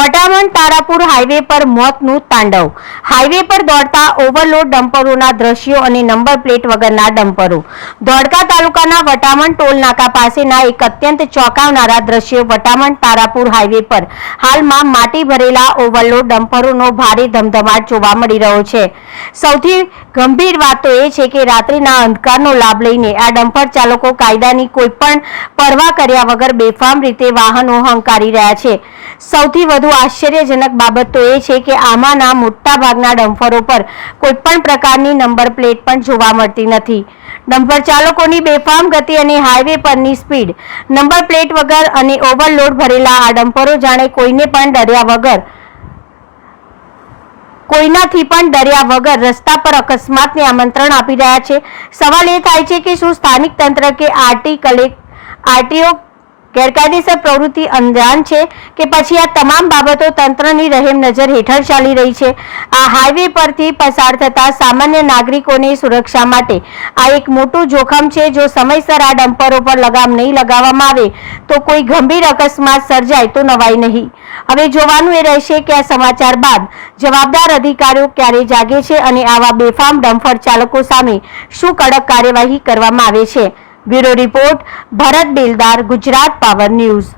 Vataman Tarapur highway પર મોતનું તાંડવ। Highway પર દોડતા ઓવરલોડ ડમ્પરોના દ્રશ્યો અને નંબર પ્લેટ વગરના ડમ્પરો। ધોળકા તાલુકાના વટામણ ટોલ નાકા પાસેના એક અત્યંત ચોંકાવનારા દ્રશ્યો વટામણ તારાપુર હાઈવે પર હાલમાં માટી ભરેલા ઓવરલોડ ડમ્પરોનો ભારે ધમધમાટ જોવા મળી રહ્યો છે। સૌથી ગંભીર વાત તો એ છે કે રાત્રિના અંધકારનો લાભ લઈને આ ડમ્પર ચાલકો કાયદાની કોઈપણ પરવા કર્યા વગર બેફામ રીતે વાહનો હંકારી રહ્યા છે। સૌથી વધુ આશ્ચર્યજનક બાબત તો એ છે કે આમાંના મોટાભાગના ડમ્પરો પર કોઈપણ પ્રકારની નંબર પ્લેટ પણ જોવા મળતી નથી। ડમ્પર ચાલકોની બેફામ ગતિ અને હાઈવે પરની સ્પીડ, નંબર પ્લેટ વગર અને ઓવરલોડ ભરેલા આ ડમ્પરો જાણે કોઈનાથી પણ ડર્યા વગર રસ્તા પર અકસ્માતને આમંત્રણ આપી રહ્યા છે। સવાલ એ થાય છે કે શું સ્થાનિક તંત્ર કે આરટીઓ ગેરકાયદેસર પ્રવૃત્તિ અંજાન છે કે પછી આ તમામ બાબતો તંત્રની રહેમ નજર હેઠળ ચાલી રહી છે। આ હાઈવે પરથી પસાર થતા સામાન્ય નાગરિકોની સુરક્ષા માટે આ એક મોટું જોખમ છે। જો સમયસર આ ડમ્પરો પર લગામ નહીં લગાવવામાં આવે તો કોઈ ગંભીર અકસ્માત સર્જાય તો નવાઈ નહીં। હવે જોવાનું એ રહેશે કે આ સમાચાર બાદ જવાબદાર અધિકારીઓ ક્યારે જાગે છે અને આવા બેફામ ડમ્પર ચાલકો સામે શું કડક કાર્યવાહી કરવામાં આવે છે। બ્યુરો રિપોર્ટ, ભરત બેલદાર, ગુજરાત પાવર ન્યૂઝ।